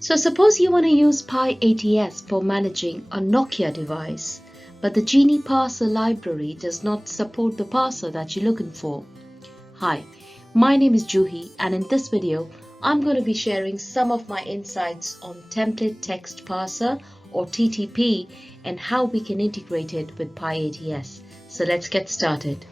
So suppose you want to use pyATS for managing a Nokia device, but the Genie parser library does not support the parser that you're looking for. Hi, my name is Juhi, and in this video, I'm going to be sharing some of my insights on template text parser or TTP and how we can integrate it with pyATS. So let's get started.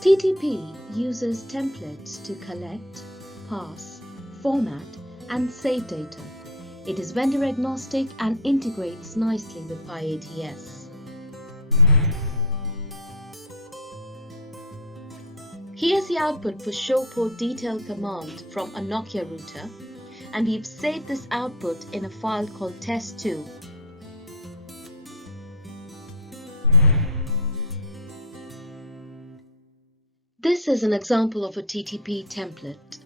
TTP uses templates to collect, parse, format, and save data. It is vendor agnostic and integrates nicely with pyATS. Here's the output for show port detail command from a Nokia router, and we've saved this output in a file called test2. This is an example of a TTP template.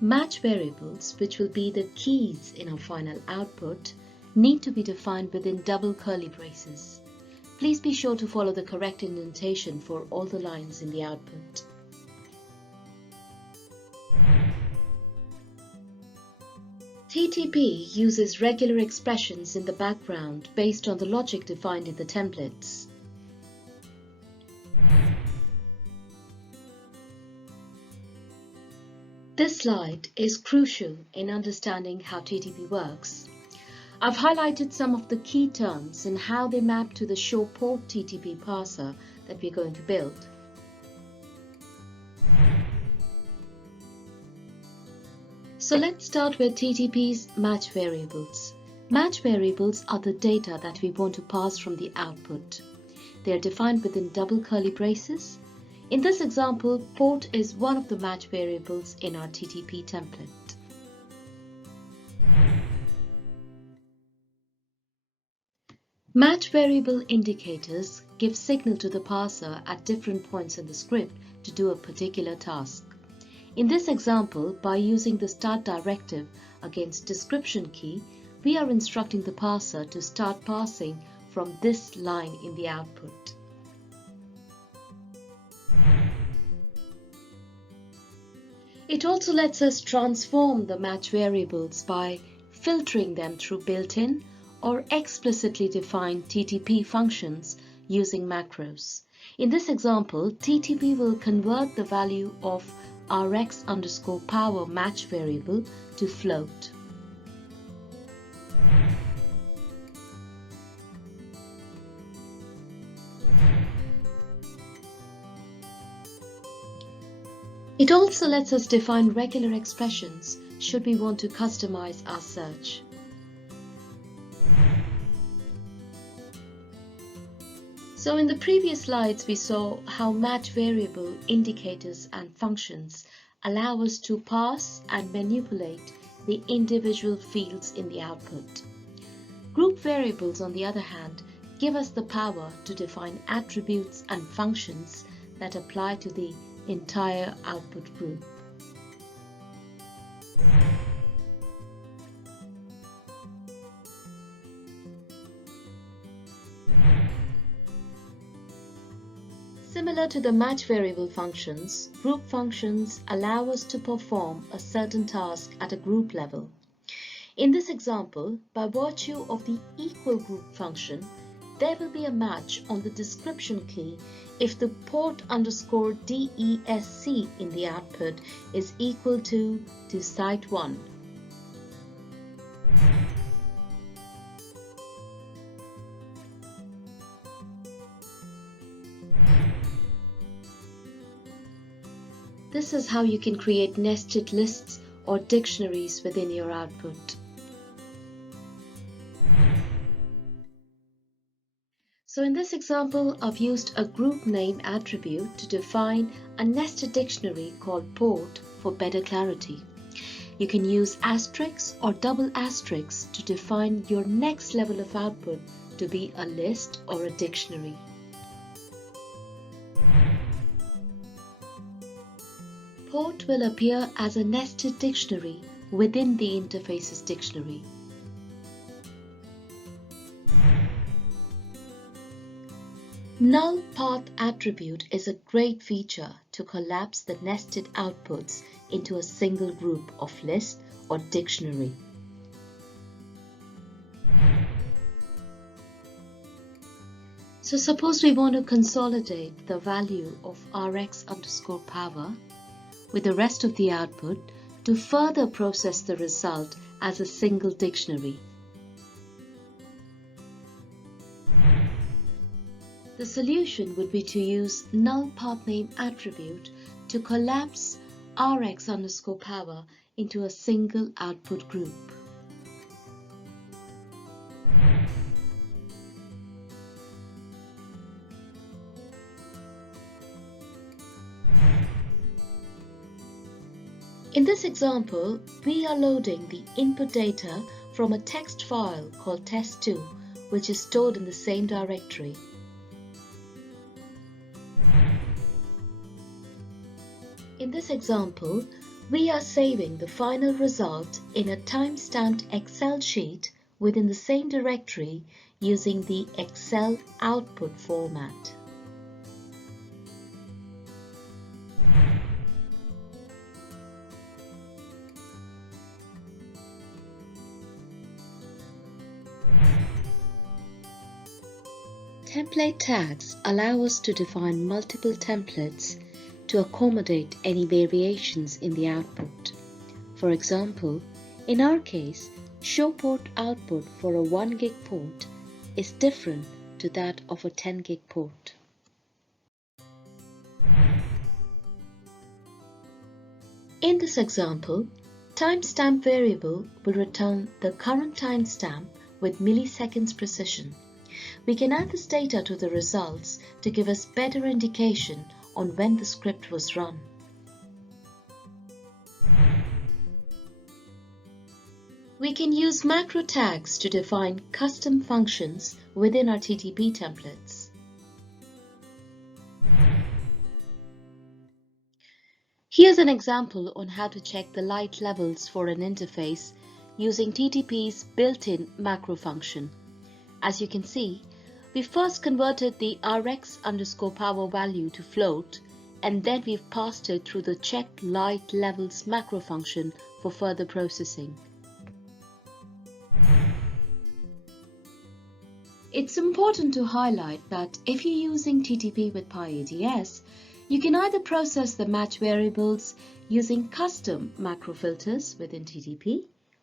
Match variables, which will be the keys in our final output, need to be defined within double curly braces. Please be sure to follow the correct indentation for all the lines in the output. TTP uses regular expressions in the background based on the logic defined in the templates. This slide is crucial in understanding how TTP works. I've highlighted some of the key terms and how they map to the show port TTP parser that we're going to build. So let's start with TTP's match variables. Match variables are the data that we want to parse from the output. They are defined within double curly braces. In this example, port is one of the match variables in our TTP template. Match variable indicators give signal to the parser at different points in the script to do a particular task. In this example, by using the start directive against description key, we are instructing the parser to start parsing from this line in the output. It also lets us transform the match variables by filtering them through built-in or explicitly defined TTP functions using macros. In this example, TTP will convert the value of rx_power match variable to float. It also lets us define regular expressions should we want to customize our search. So in the previous slides, we saw how match variable indicators and functions allow us to parse and manipulate the individual fields in the output. Group variables, on the other hand, give us the power to define attributes and functions that apply to the entire output group. Similar to the match variable functions, group functions allow us to perform a certain task at a group level. In this example, by virtue of the equal group function, there will be a match on the description key if the port_DESC in the output is equal to site 1. This is how you can create nested lists or dictionaries within your output. So in this example, I've used a group name attribute to define a nested dictionary called port for better clarity. You can use asterisks or double asterisks to define your next level of output to be a list or a dictionary. Port will appear as a nested dictionary within the interface's dictionary. Null path attribute is a great feature to collapse the nested outputs into a single group of list or dictionary. So suppose we want to consolidate the value of Rx_power with the rest of the output to further process the result as a single dictionary. The solution would be to use null path name attribute to collapse Rx_power into a single output group. In this example, we are loading the input data from a text file called test2, which is stored in the same directory. In this example, we are saving the final result in a time-stamped Excel sheet within the same directory using the Excel output format. Template tags allow us to define multiple templates to accommodate any variations in the output. For example, in our case, show port output for a 1 gig port is different to that of a 10 gig port. In this example, timestamp variable will return the current timestamp with milliseconds precision. We can add this data to the results to give us better indication on when the script was run. We can use macro tags to define custom functions within our TTP templates. Here's an example on how to check the light levels for an interface using TTP's built-in macro function. As you can see, we first converted the Rx_power value to float, and then we've passed it through the check light levels macro function for further processing. It's important to highlight that if you're using TTP with pyATS, you can either process the match variables using custom macro filters within TTP,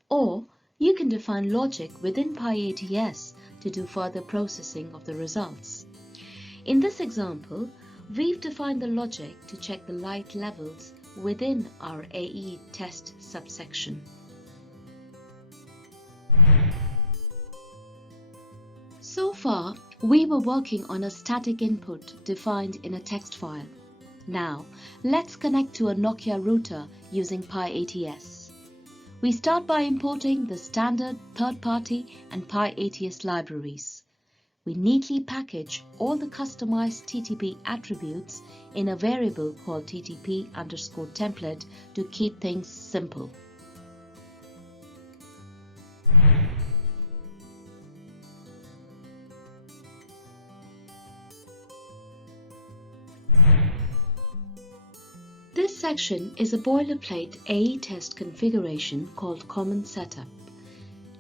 or you can define logic within pyATS to do further processing of the results. In this example, we've defined the logic to check the light levels within our AE test subsection. So far, we were working on a static input defined in a text file. Now, let's connect to a Nokia router using pyATS. We start by importing the standard third-party and pyATS libraries. We neatly package all the customized TTP attributes in a variable called TTP_template to keep things simple. This section is a boilerplate AE test configuration called Common Setup.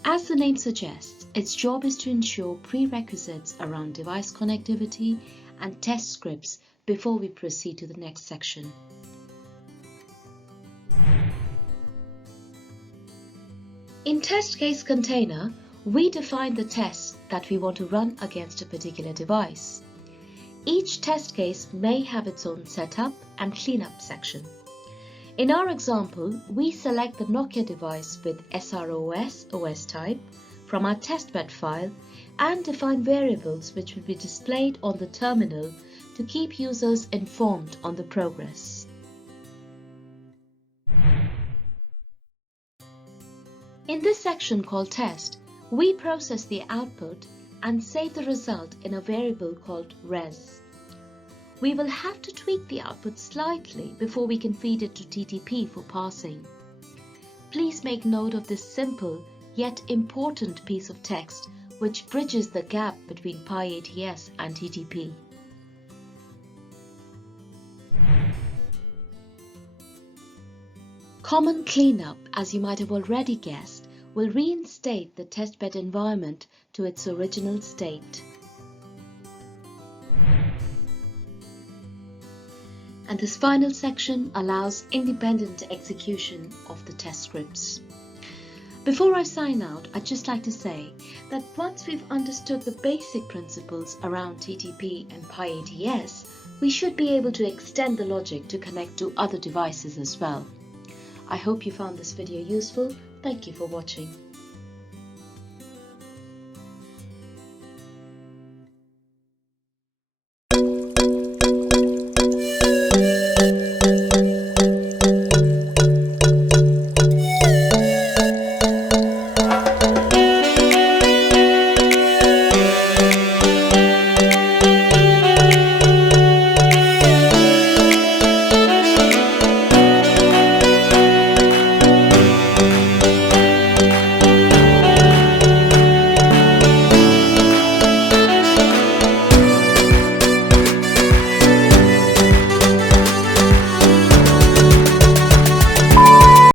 As the name suggests, its job is to ensure prerequisites around device connectivity and test scripts before we proceed to the next section. In test case container, we define the tests that we want to run against a particular device. Each test case may have its own setup and cleanup section. In our example, we select the Nokia device with SROS OS type from our testbed file and define variables which will be displayed on the terminal to keep users informed on the progress. In this section called test, we process the output and save the result in a variable called res. We will have to tweak the output slightly before we can feed it to TTP for parsing. Please make note of this simple yet important piece of text which bridges the gap between pyATS and TTP. Common cleanup, as you might have already guessed, will reinstate the testbed environment to its original state. And this final section allows independent execution of the test scripts. Before I sign out, I'd just like to say that once we've understood the basic principles around TTP and pyATS, we should be able to extend the logic to connect to other devices as well. I hope you found this video useful. Thank you for watching.